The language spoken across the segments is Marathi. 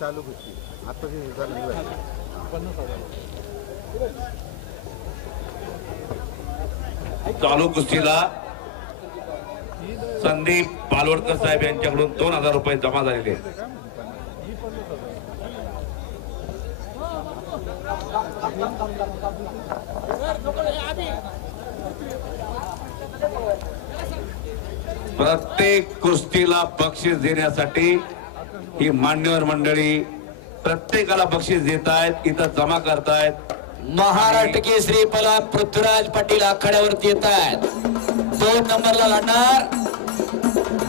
चालू गोष्टी आता चालू कुस्तीला संदीप बालवडकर साहेब यांच्याकडून 2000 रुपये जमा झालेले. प्रत्येक कुस्तीला बक्षीस देण्यासाठी ही मान्यवर मंडळी प्रत्येकाला बक्षीस देत आहेत, इथं जमा करतायत. महाराष्ट्र केसरी पला पृथ्वीराज पाटील आखाड्यावरती येत आहेत. 2 नंबरला लढणार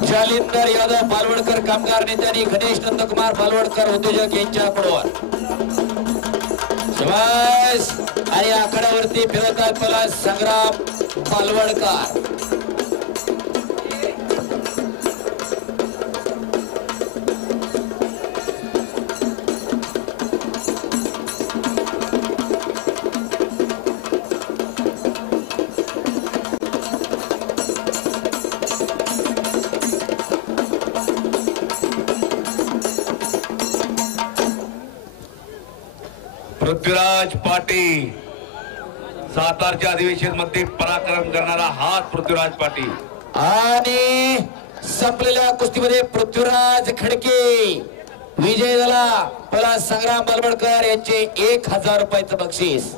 जालिंदर यादव बालवडकर कामगार नेते आणि गणेश नंदकुमार बालवडकर उद्योजक यांच्याकडून. आणि आखाड्यावरती फिरवतात पला संग्राम बालवडकर. पृथ्वीराज पाटील सातारच्या अधिवेशन मध्ये पराक्रम करणारा हात पृथ्वीराज पाटील. आणि संपलेल्या कुस्तीमध्ये पृथ्वीराज खडके विजय झाला. पला संग्राम बालवडकर यांचे 1000 रुपयाचं बक्षीस.